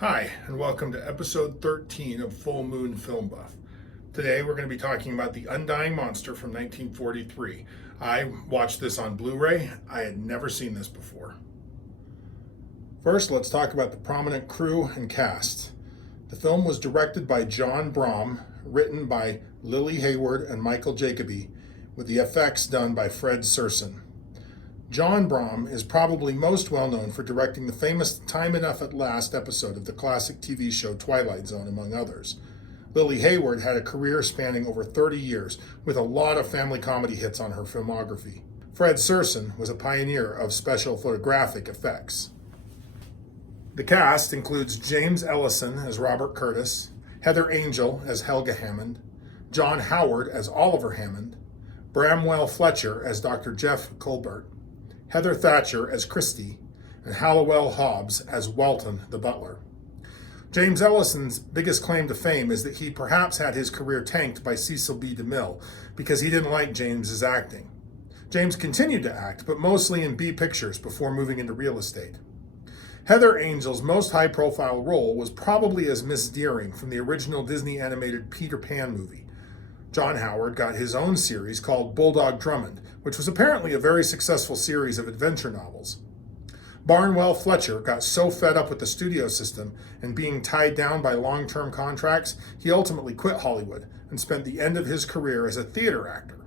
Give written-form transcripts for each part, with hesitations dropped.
Hi, and welcome to episode 13 of Full Moon Film Buff. Today we're going to be talking about The Undying Monster from 1943. I watched this on Blu-ray. I had never seen this before. First, let's talk about the prominent crew and cast. The film was directed by John Brahm, written by Lily Hayward and Michael Jacoby, with the effects done by Fred Serson. John Brahm is probably most well known for directing the famous Time Enough at Last episode of the classic TV show Twilight Zone, among others. Lily Hayward had a career spanning over 30 years, with a lot of family comedy hits on her filmography. Fred Serson was a pioneer of special photographic effects. The cast includes James Ellison as Robert Curtis, Heather Angel as Helga Hammond, John Howard as Oliver Hammond, Bramwell Fletcher as Dr. Jeff Colbert, Heather Thatcher as Christy, and Hallowell Hobbs as Walton the butler. James Ellison's biggest claim to fame is that he perhaps had his career tanked by Cecil B. DeMille because he didn't like James's acting. James continued to act, but mostly in B pictures before moving into real estate. Heather Angel's most high-profile role was probably as Miss Deering from the original Disney animated Peter Pan movie. John Howard got his own series called Bulldog Drummond, which was apparently a very successful series of adventure novels. Barnwell Fletcher got so fed up with the studio system and being tied down by long-term contracts, he ultimately quit Hollywood and spent the end of his career as a theater actor.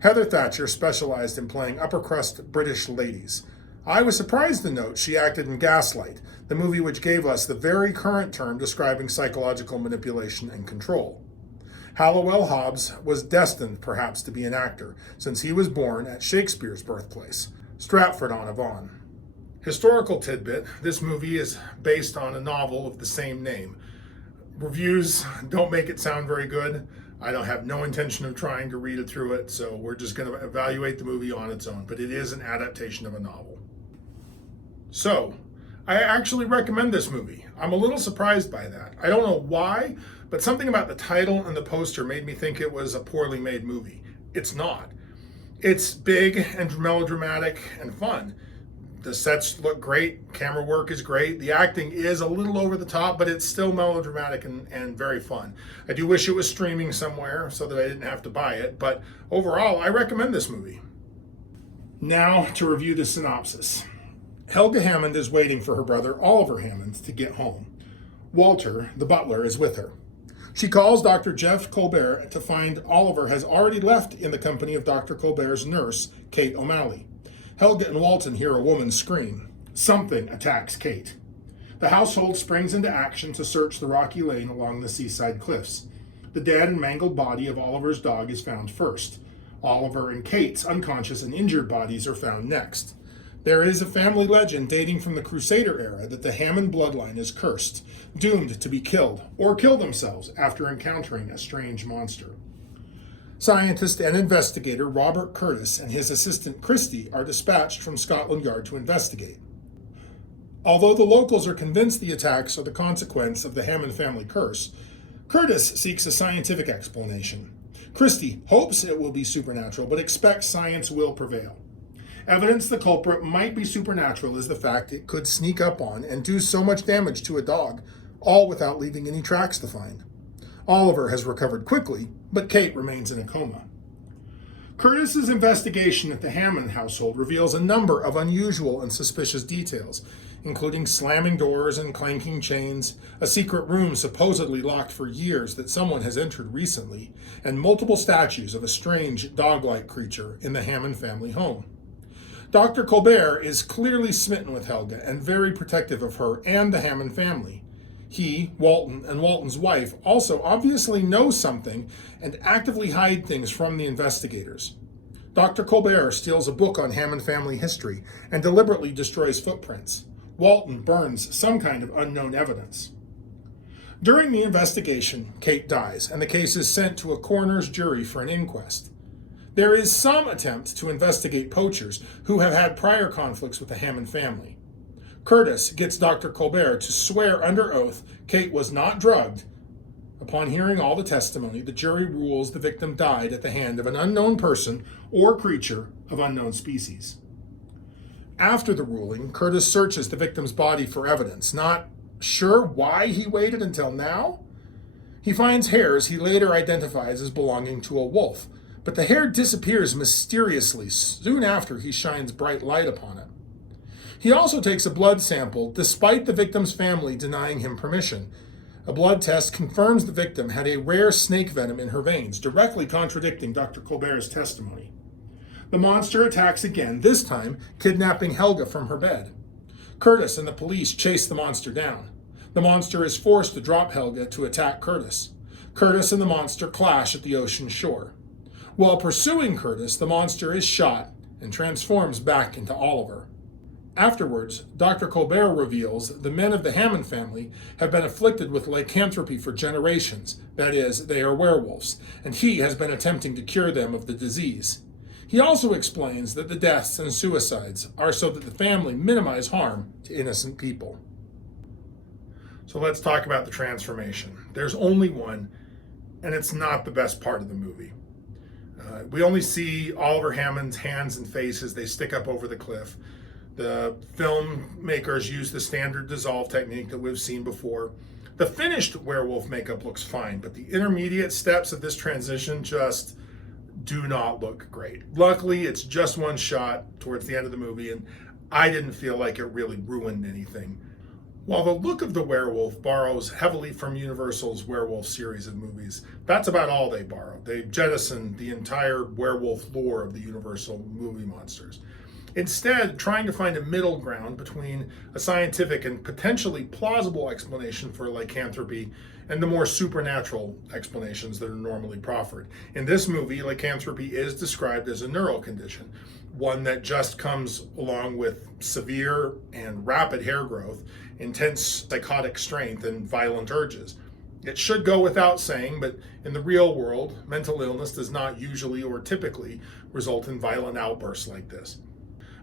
Heather Thatcher specialized in playing upper-crust British ladies. I was surprised to note she acted in Gaslight, the movie which gave us the very current term describing psychological manipulation and control. Hallowell Hobbs was destined, perhaps, to be an actor, since he was born at Shakespeare's birthplace, Stratford-on-Avon. Historical tidbit, this movie is based on a novel of the same name. Reviews don't make it sound very good. I don't have no intention of trying to read it through it, so we're just going to evaluate the movie on its own, but it is an adaptation of a novel. So, I actually recommend this movie. I'm a little surprised by that. I don't know why, but something about the title and the poster made me think it was a poorly made movie. It's not. It's big and melodramatic and fun. The sets look great, camera work is great, the acting is a little over the top, but it's still melodramatic and very fun. I do wish it was streaming somewhere so that I didn't have to buy it, but overall, I recommend this movie. Now to review the synopsis. Helga Hammond is waiting for her brother Oliver Hammond to get home. Walter, the butler, is with her. She calls Dr. Jeff Colbert to find Oliver has already left in the company of Dr. Colbert's nurse, Kate O'Malley. Helga and Walton hear a woman scream. Something attacks Kate. The household springs into action to search the rocky lane along the seaside cliffs. The dead and mangled body of Oliver's dog is found first. Oliver and Kate's unconscious and injured bodies are found next. There is a family legend dating from the Crusader era that the Hammond bloodline is cursed, doomed to be killed or kill themselves after encountering a strange monster. Scientist and investigator Robert Curtis and his assistant Christy are dispatched from Scotland Yard to investigate. Although the locals are convinced the attacks are the consequence of the Hammond family curse, Curtis seeks a scientific explanation. Christy hopes it will be supernatural, but expects science will prevail. Evidence the culprit might be supernatural is the fact it could sneak up on and do so much damage to a dog, all without leaving any tracks to find. Oliver has recovered quickly, but Kate remains in a coma. Curtis's investigation at the Hammond household reveals a number of unusual and suspicious details, including slamming doors and clanking chains, a secret room supposedly locked for years that someone has entered recently, and multiple statues of a strange dog-like creature in the Hammond family home. Dr. Colbert is clearly smitten with Helga and very protective of her and the Hammond family. He, Walton, and Walton's wife also obviously know something and actively hide things from the investigators. Dr. Colbert steals a book on Hammond family history and deliberately destroys footprints. Walton burns some kind of unknown evidence. During the investigation, Kate dies, and the case is sent to a coroner's jury for an inquest. There is some attempt to investigate poachers who have had prior conflicts with the Hammond family. Curtis gets Dr. Colbert to swear under oath Kate was not drugged. Upon hearing all the testimony, the jury rules the victim died at the hand of an unknown person or creature of unknown species. After the ruling, Curtis searches the victim's body for evidence, not sure why he waited until now? He finds hairs he later identifies as belonging to a wolf, but the hair disappears mysteriously soon after he shines bright light upon it. He also takes a blood sample, despite the victim's family denying him permission. A blood test confirms the victim had a rare snake venom in her veins, directly contradicting Dr. Colbert's testimony. The monster attacks again, this time kidnapping Helga from her bed. Curtis and the police chase the monster down. The monster is forced to drop Helga to attack Curtis. Curtis and the monster clash at the ocean shore. While pursuing Curtis, the monster is shot and transforms back into Oliver. Afterwards, Dr. Colbert reveals the men of the Hammond family have been afflicted with lycanthropy for generations, that is, they are werewolves, and he has been attempting to cure them of the disease. He also explains that the deaths and suicides are so that the family minimize harm to innocent people. So let's talk about the transformation. There's only one, and it's not the best part of the movie. We only see Oliver Hammond's hands and face as they stick up over the cliff. The filmmakers use the standard dissolve technique that we've seen before. The finished werewolf makeup looks fine, but the intermediate steps of this transition just do not look great. Luckily, it's just one shot towards the end of the movie, and I didn't feel like it really ruined anything. While the look of the werewolf borrows heavily from Universal's werewolf series of movies, that's about all they borrow. They jettison the entire werewolf lore of the Universal movie monsters. Instead, trying to find a middle ground between a scientific and potentially plausible explanation for lycanthropy and the more supernatural explanations that are normally proffered. In this movie, lycanthropy is described as a neural condition, one that just comes along with severe and rapid hair growth, intense psychotic strength, and violent urges. It should go without saying, but in the real world, mental illness does not usually or typically result in violent outbursts like this.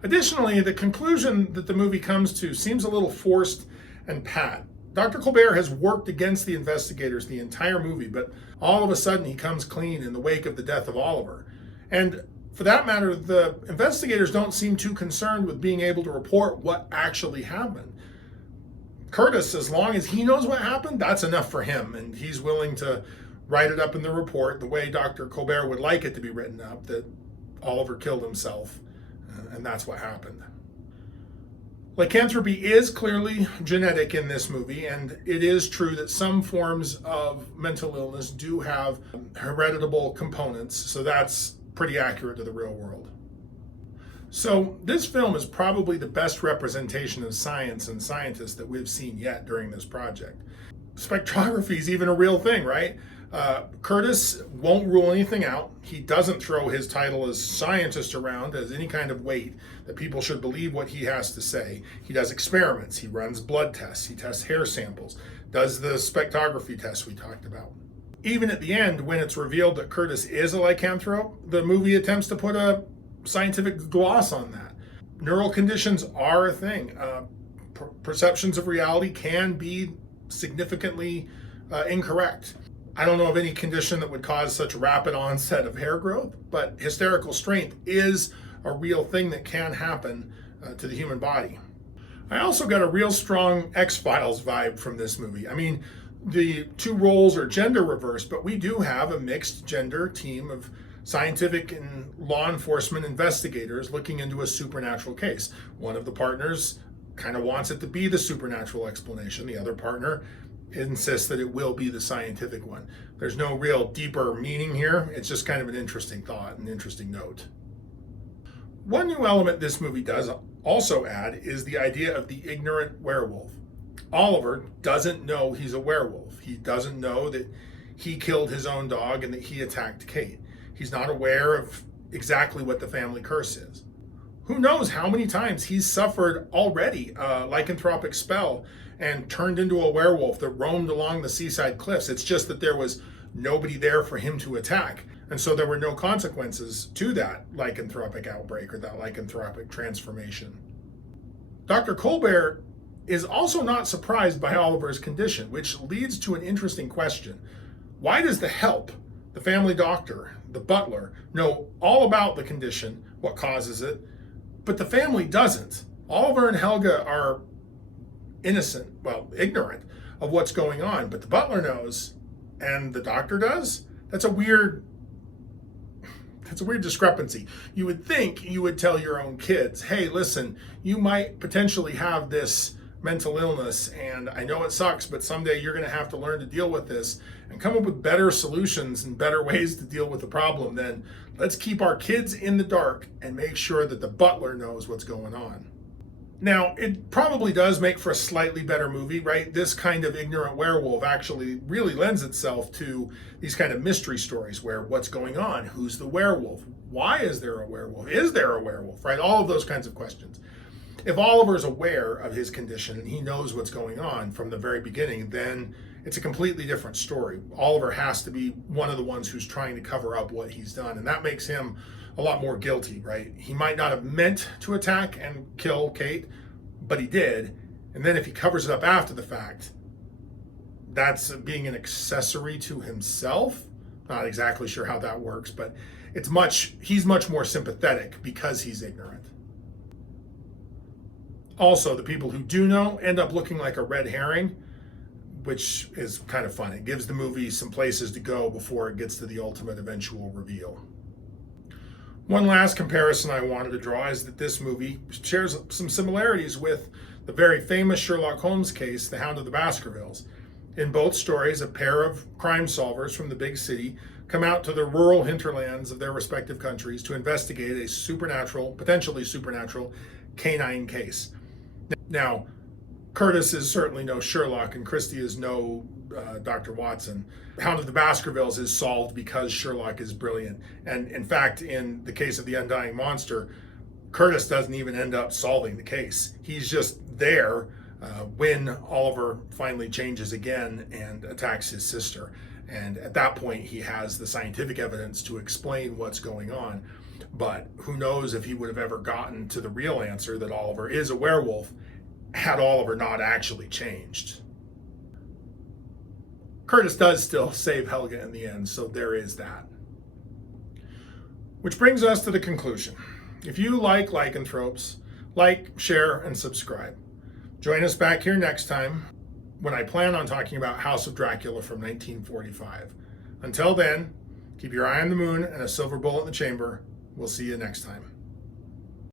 Additionally, the conclusion that the movie comes to seems a little forced and pat. Dr. Colbert has worked against the investigators the entire movie, but all of a sudden he comes clean in the wake of the death of Oliver. And for that matter, the investigators don't seem too concerned with being able to report what actually happened. Curtis, as long as he knows what happened, that's enough for him, and he's willing to write it up in the report the way Dr. Colbert would like it to be written up, that Oliver killed himself. And that's what happened. Lycanthropy is clearly genetic in this movie, and it is true that some forms of mental illness do have hereditable components, so that's pretty accurate to the real world. So this film is probably the best representation of science and scientists that we've seen yet during this project. Spectrography is even a real thing, right? Curtis won't rule anything out. He doesn't throw his title as scientist around as any kind of weight that people should believe what he has to say. He does experiments. He runs blood tests. He tests hair samples, does the spectrography tests we talked about. Even at the end, when it's revealed that Curtis is a lycanthrope, the movie attempts to put a scientific gloss on that. Neural conditions are a thing. Perceptions of reality can be significantly incorrect. I don't know of any condition that would cause such rapid onset of hair growth, but hysterical strength is a real thing that can happen to the human body. I also got a real strong X-Files vibe from this movie. I mean, the two roles are gender reversed, but we do have a mixed gender team of scientific and law enforcement investigators looking into a supernatural case. One of the partners kind of wants it to be the supernatural explanation. The other partner insists that it will be the scientific one. There's no real deeper meaning here. It's just kind of an interesting thought, an interesting note. One new element this movie does also add is the idea of the ignorant werewolf. Oliver doesn't know he's a werewolf. He doesn't know that he killed his own dog and that he attacked Kate. He's not aware of exactly what the family curse is. Who knows how many times he's suffered already a lycanthropic spell and turned into a werewolf that roamed along the seaside cliffs. It's just that there was nobody there for him to attack. And so there were no consequences to that lycanthropic outbreak or that lycanthropic transformation. Dr. Colbert is also not surprised by Oliver's condition, which leads to an interesting question. Why does the help, the family doctor, the butler, know all about the condition, what causes it, but the family doesn't? Oliver and Helga are innocent, well, ignorant of what's going on, but the butler knows and the doctor does. That's a weird discrepancy. You would think you would tell your own kids, hey, listen, you might potentially have this mental illness, and I know it sucks, but someday you're going to have to learn to deal with this and come up with better solutions and better ways to deal with the problem. Then let's keep our kids in the dark and make sure that the butler knows what's going on. Now, it probably does make for a slightly better movie, right? This kind of ignorant werewolf actually really lends itself to these kind of mystery stories where what's going on? Who's the werewolf? Why is there a werewolf? Is there a werewolf, right? All of those kinds of questions. If Oliver's aware of his condition and he knows what's going on from the very beginning, then it's a completely different story. Oliver has to be one of the ones who's trying to cover up what he's done, and that makes him a lot more guilty, right? He might not have meant to attack and kill Kate, but he did. And then if he covers it up after the fact, that's being an accessory to himself. Not exactly sure how that works, but he's much more sympathetic because he's ignorant. Also, the people who do know end up looking like a red herring, which is kind of fun. It gives the movie some places to go before it gets to the ultimate eventual reveal. One last comparison I wanted to draw is that this movie shares some similarities with the very famous Sherlock Holmes case, The Hound of the Baskervilles. In both stories, a pair of crime solvers from the big city come out to the rural hinterlands of their respective countries to investigate a potentially supernatural canine case. Now, Curtis is certainly no Sherlock, and Christie is no Dr. Watson. Hound of the Baskervilles is solved because Sherlock is brilliant. And in fact, in the case of the Undying Monster, Curtis doesn't even end up solving the case. He's just there when Oliver finally changes again and attacks his sister. And at that point, he has the scientific evidence to explain what's going on. But who knows if he would have ever gotten to the real answer that Oliver is a werewolf had Oliver not actually changed. Curtis does still save Helga in the end, so there is that. Which brings us to the conclusion. If you like lycanthropes, like, share, and subscribe. Join us back here next time when I plan on talking about House of Dracula from 1945. Until then, keep your eye on the moon and a silver bullet in the chamber. We'll see you next time.